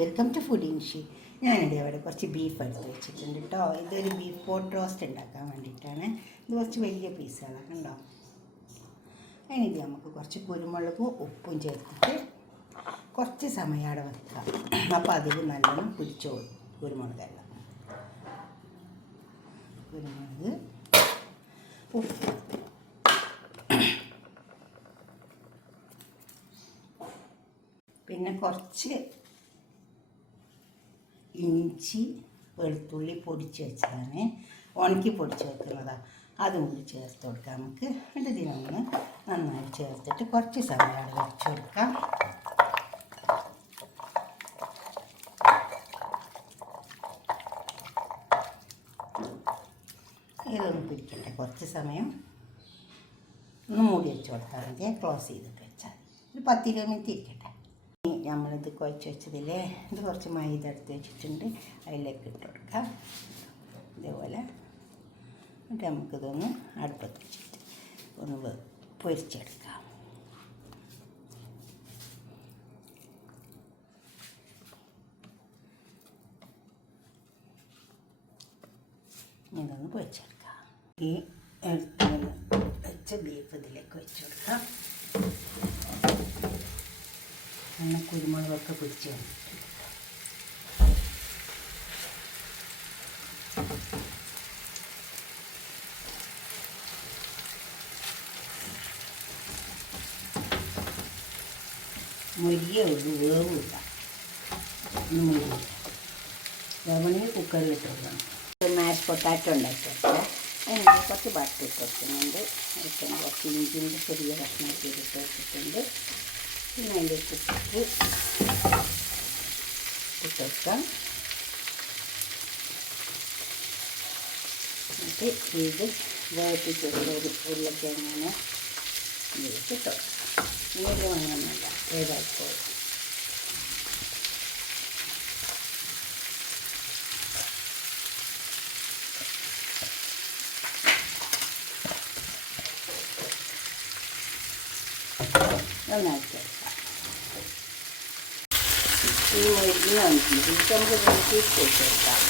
Welcome to food ഇൻഷി. ഞാനിത് അവിടെ കുറച്ച് ബീഫ് എടുത്ത് വെച്ചിട്ടുണ്ട് കേട്ടോ. ഇതൊരു ബീഫ് പോട്ട് റോസ്റ്റ് ഉണ്ടാക്കാൻ വേണ്ടിയിട്ടാണ്. ഇത് കുറച്ച് വലിയ പീസുകളാണ് കണ്ടോ. അതിനിത് നമുക്ക് കുറച്ച് കുരുമുളകും ഉപ്പും ചേർത്തിട്ട് കുറച്ച് സമയം അവിടെ വെക്കാം. അപ്പോൾ അതിൽ നല്ലോണം പിടിച്ചോളും കുരുമുളകെല്ലാം. കുരുമുളക് ഉപ്പ് പിന്നെ കുറച്ച് ഇഞ്ചി വെളുത്തുള്ളി പൊടിച്ച് വെച്ചതാണ്, ഉണക്കി പൊടിച്ച് വെക്കുന്നതാണ്. അതും കൂടി ചേർത്ത് കൊടുക്കാം നമുക്ക്. എന്നിട്ട് ഇതിനൊന്ന് നന്നായി ചേർത്തിട്ട് കുറച്ച് സമയം അവിടെ വെച്ച് കൊടുക്കാം. ഇതൊന്ന് പിടിക്കട്ടെ കുറച്ച് സമയം. ഒന്ന് മൂടി വെച്ച് കൊടുത്താൽ മതി. ക്ലോസ് ചെയ്തിട്ട് വെച്ചാൽ ഒരു 10-20 മിനിറ്റ് ഇരിക്കട്ടെ. നമ്മളിത് കുഴച്ച് വെച്ചതില്ലേ, ഇത് കുറച്ച് മൈദ എടുത്ത് വെച്ചിട്ടുണ്ട്, അതിലേക്ക് ഇട്ട് കൊടുക്കാം ഇതേപോലെ. എന്നിട്ട് നമുക്കിതൊന്ന് അടുപ്പത്ത് വെച്ചിട്ട് ഒന്ന് പൊരിച്ചെടുക്കാം. ഇതൊന്ന് പൊരിച്ചെടുക്കാം. ഈ എടുത്ത് വെച്ച ബീഫ് ഇതിലേക്ക് വെച്ച് കൊടുക്കാം. അങ്ങനെ കുരുമുളകൊക്കെ പിടിച്ച് വന്നിട്ടുണ്ട്. മൊരിയേ ഉള്ളൂ, വേവില്ല. വേവണമെങ്കിൽ കുക്കറിലിട്ട് കൊടുക്കണം. മാഷ് പൊട്ടാറ്റോ ഉണ്ടാക്കിയിട്ട് അതിന് കുറച്ച് ബട്ടർ ഇട്ട് വെക്കുന്നുണ്ട്. കുറച്ച് ഇഞ്ചിൻ്റെ ചെറിയ കഷ്ണമൊക്കെ ഇട്ട് വെച്ചിട്ടുണ്ട്. പിന്നെ അതിലേക്ക് ഇട്ട് വെക്കാം. എന്നിട്ട് ഇത് വേവിപ്പിച്ചിട്ട് ഒരു ഉരുളക്കിഴങ്ങനെ ഇതിലേക്ക് ഇട്ട് വെക്കാം. ഇങ്ങനെ അങ്ങനെയൊന്നുമില്ല, ഏതായിപ്പോയി. നന്നായിട്ട് എടുക്കാം. ഈ മരുന്ന് വന്നിട്ട് നമുക്ക് വെട്ടിയിട്ട് കൊടുക്കാം.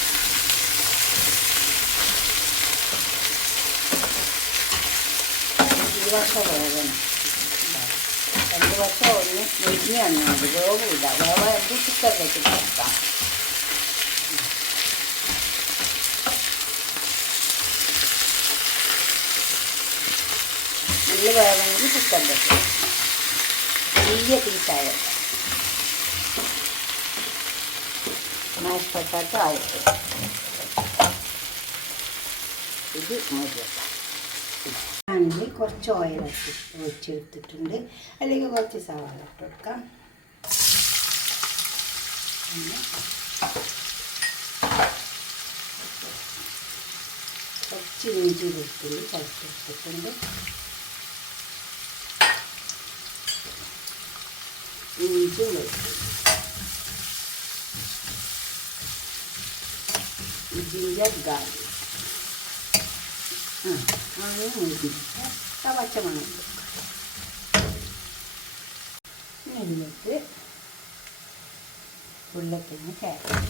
ഈ വർഷം വേദന 2 വർഷം ഒന്ന് മരുന്ന് വന്നാൽ മതി. വേവില്ല. വേവായിട്ട് കുക്കറിലേക്ക് കൊടുക്കാം. നല്ല വേവണമെങ്കിൽ കുക്കറിലേക്ക് വലിയ പീസായത് മാഷ് പൊട്ടാറ്റോ ആയിട്ട് ഇത് മൂടിവെക്കാം. ആണെങ്കിൽ കുറച്ച് ഓയിൽ ഒഴിച്ചെടുത്തിട്ടുണ്ട്. അല്ലെങ്കിൽ കുറച്ച് സവാള ഇട്ട് കൊടുക്കാം. കുറച്ച് ഇഞ്ചി വെളുത്തുള്ളി ചതച്ചെടുത്തിട്ടുണ്ട്. ഇഞ്ചി വെളുത്തുള്ളി, ജിഞ്ചർ ഗാർലിക് അങ്ങനെ മുരിഞ്ഞിട്ട് പച്ചമണം ഇതിലേക്ക് ഉരുളക്കിഴങ്ങ് ചേർക്കാം.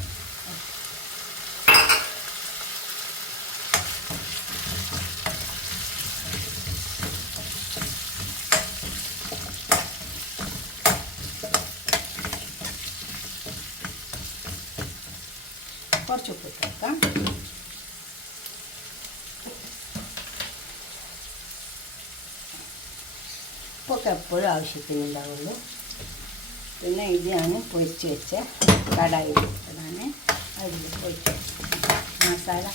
കുറച്ച് ഉപ്പ് ചേർക്കാം. ഉപ്പൊക്കെ എപ്പോഴും ആവശ്യത്തിനുണ്ടാവുള്ളൂ. പിന്നെ ഇത് ഞാൻ പൊരിച്ച് വെച്ച കടായി ഇട്ടതാണ്. അതിൽ പൊരിച്ച് മസാല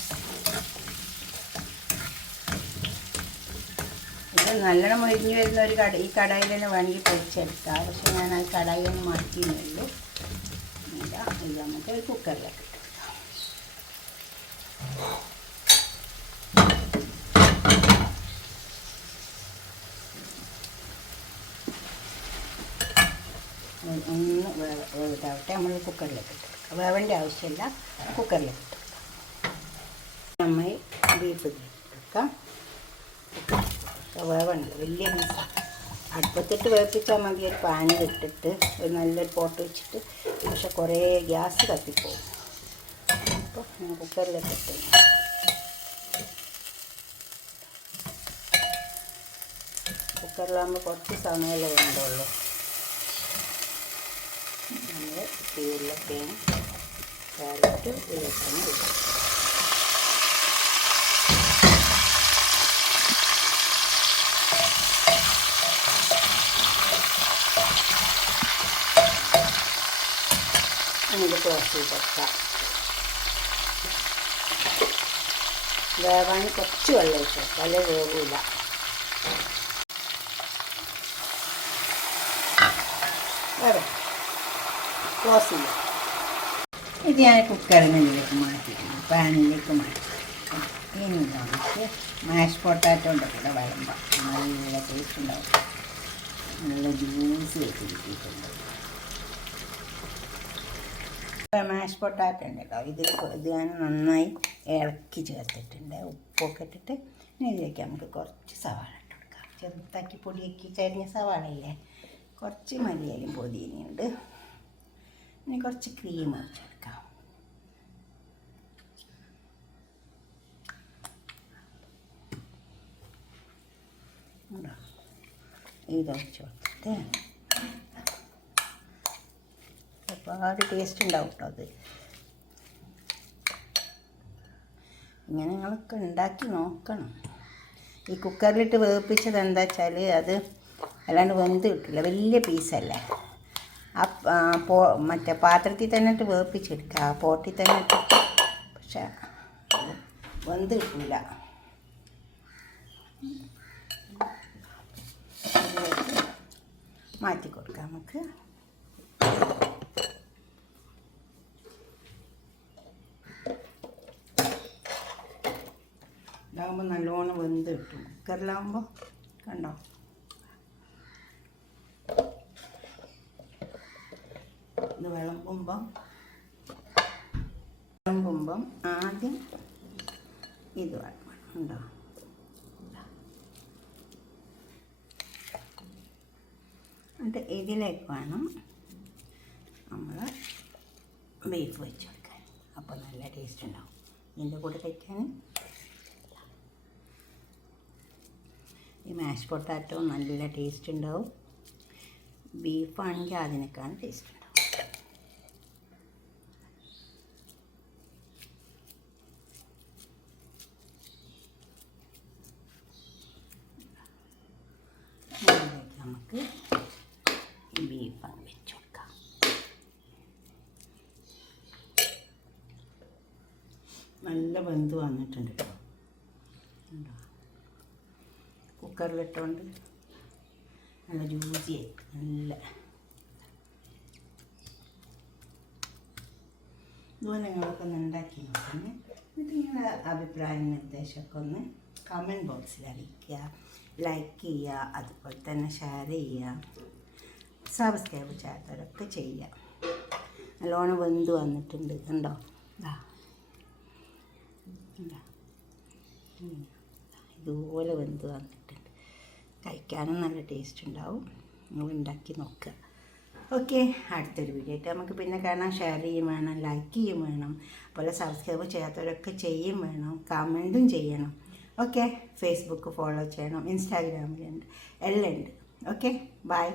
ഇത് നല്ലോണം മൊരിഞ്ഞ് വരുന്ന ഒരു ഈ കടായിൽ തന്നെ വേണമെങ്കിൽ പൊരിച്ചെടുക്കാം. പക്ഷെ ഞാൻ ആ കടായി ഒന്ന് മാറ്റിയെന്നുള്ളൂ. ഇത് നമുക്ക് ഒരു കുക്കറിലേക്ക് ഒന്ന് വേവിതാവട്ടെ. നമ്മൾ കുക്കറിലേക്ക് ഇട്ടെടുക്കാം. വേവേണ്ട ആവശ്യമില്ല, കുക്കറിലേക്ക് ഇട്ടെടുക്കാം. നമ്മൾ ബീഫ് എടുക്കാം. വേവണ്ട വലിയ പീസ് അടുപ്പത്തിട്ട് വേവിപ്പിച്ചാൽ മതി. ഒരു പാനിലിട്ടിട്ട് ഒരു നല്ലൊരു പോട്ട് വെച്ചിട്ട് പക്ഷെ കുറേ ഗ്യാസ് കത്തിപ്പോവും. അപ്പോൾ കുക്കറിലൊക്കെ ഇട്ട് കുക്കറിലാകുമ്പോൾ കുറച്ച് സമയമല്ലേ വേണ്ടുള്ളൂ. നമ്മൾ ഉരുളക്കിഴങ്ങ് ക്യാരറ്റ് ഇതിലേക്കാണ് ഇടുക. ഇത് ക്ലോസ് ചെയ്ത് വെക്കാം. വേവാൻ കുറച്ച് വെള്ളം ഒഴിച്ച് വെക്കാം, അല്ലെ വേവില്ല. ക്ലോസ് ചെയ്യാം. ഇത് ഞാൻ കുക്കറിനിലേക്ക് മാറ്റിയിട്ടുണ്ട്, പാനിലേക്ക് മാറ്റി. ഇനി നമുക്ക് മാഷ് പൊട്ടാറ്റോ ഉണ്ടല്ലോ വിളമ്പാം. നല്ല ടേസ്റ്റ് ഉണ്ടാവും. നല്ല ജ്യൂസി ആയിട്ട് കിട്ടിയിട്ടുണ്ട്. മാഷ് പൊട്ടാറ്റോ ഉണ്ട് കേട്ടോ. ഇത് ഞാൻ നന്നായി ഇളക്കി ചേർത്തിട്ടുണ്ട്, ഉപ്പൊക്കെ ഇട്ടിട്ട്. ഇനി ഇതിലേക്ക് നമുക്ക് കുറച്ച് സവാള ഇട്ട് കൊടുക്കാം. ചെറുതാക്കി പൊടിയാക്കി ചരിഞ്ഞ സവാള ഇല്ലേ, കുറച്ച് മല്ലിയിലും പുതിനയുണ്ട്. ഇനി കുറച്ച് ക്രീം ഒഴിച്ചെടുക്കാം. ഇതൊഴിച്ച് കൊടുത്തിട്ട് ഒരുപാട് ടേസ്റ്റ് ഉണ്ടാവും കേട്ടോ. അത് ഇങ്ങനെ നിങ്ങളൊക്കെ ഉണ്ടാക്കി നോക്കണം. ഈ കുക്കറിലിട്ട് വേവിപ്പിച്ചത് എന്താ വെച്ചാൽ അത് അല്ലാണ്ട് വെന്ത് കിട്ടില്ല, വലിയ പീസല്ലേ. മറ്റേ പാത്രത്തിൽ തന്നെ ഇട്ട് വേവിപ്പിച്ചെടുക്കുക, ആ പോട്ടിൽ തന്നെ ഇട്ടിട്ട്. പക്ഷെ വെന്ത് കിട്ടില്ല. മാറ്റി കൊടുക്കാം നമുക്ക്. ഇതാകുമ്പോൾ നല്ലോണം വെന്ത് കിട്ടും. കുക്കറിലാകുമ്പോൾ കണ്ടോ, ഇത് വിളമ്പുമ്പം ആദ്യം ഇത് വേണം. ഉണ്ടോ, എന്നിട്ട് ഇതിലേക്ക് വേണം നമ്മൾ ബീഫ് വെച്ച് കൊടുക്കാൻ. അപ്പോൾ നല്ല ടേസ്റ്റ് ഉണ്ടാവും. ഇതിൻ്റെ കൂടെ കഴിക്കാൻ ഈ മാഷ് പൊട്ടാറ്റോ നല്ല ടേസ്റ്റ് ഉണ്ടാവും. ബീഫാണെങ്കിൽ അതിനേക്കാൾ ടേസ്റ്റ് ഉണ്ടാവും. നമുക്ക് ഈ ബീഫാണ് വെച്ച് കൊടുക്കാം. നല്ല വെന്ത് വന്നിട്ടുണ്ട് കേട്ടോ. കുക്കറിലിട്ടുകൊണ്ട് നല്ല ജ്യൂസിയായി നല്ല. ഇതുപോലെ നിങ്ങളൊക്കെ ഒന്ന് ഉണ്ടാക്കി നോക്കുന്നത്. എന്നിട്ട് നിങ്ങളുടെ അഭിപ്രായ നിർദ്ദേശമൊക്കെ ഒന്ന് കമൻറ്റ് ബോക്സിൽ അറിയിക്കുക, ലൈക്ക് ചെയ്യുക, അതുപോലെ തന്നെ ഷെയർ ചെയ്യുക, സബ്സ്ക്രൈബ് ചെയ്യാത്തവരൊക്കെ ചെയ്യുക. നല്ലോണം വെന്ത് വന്നിട്ടുണ്ട്. കണ്ടോ, ഇതുപോലെ വെന്ത് വന്നിട്ടുണ്ട്. കഴിക്കാനും നല്ല ടേസ്റ്റ് ഉണ്ടാവും. നിങ്ങൾ ഉണ്ടാക്കി നോക്കുക. ഓക്കെ, അടുത്തൊരു വീഡിയോ ആയിട്ട് നമുക്ക് പിന്നെ കാണാം. ഷെയർ ചെയ്യും വേണം, ലൈക്ക് ചെയ്യും വേണം, അതുപോലെ സബ്സ്ക്രൈബ് ചെയ്യാത്തവരൊക്കെ ചെയ്യും വേണം, കമൻറ്റും ചെയ്യണം. ഓക്കെ, ഫേസ്ബുക്ക് ഫോളോ ചെയ്യണം, ഇൻസ്റ്റാഗ്രാമിലുണ്ട്, എല്ലാം ഉണ്ട്. Okay, by.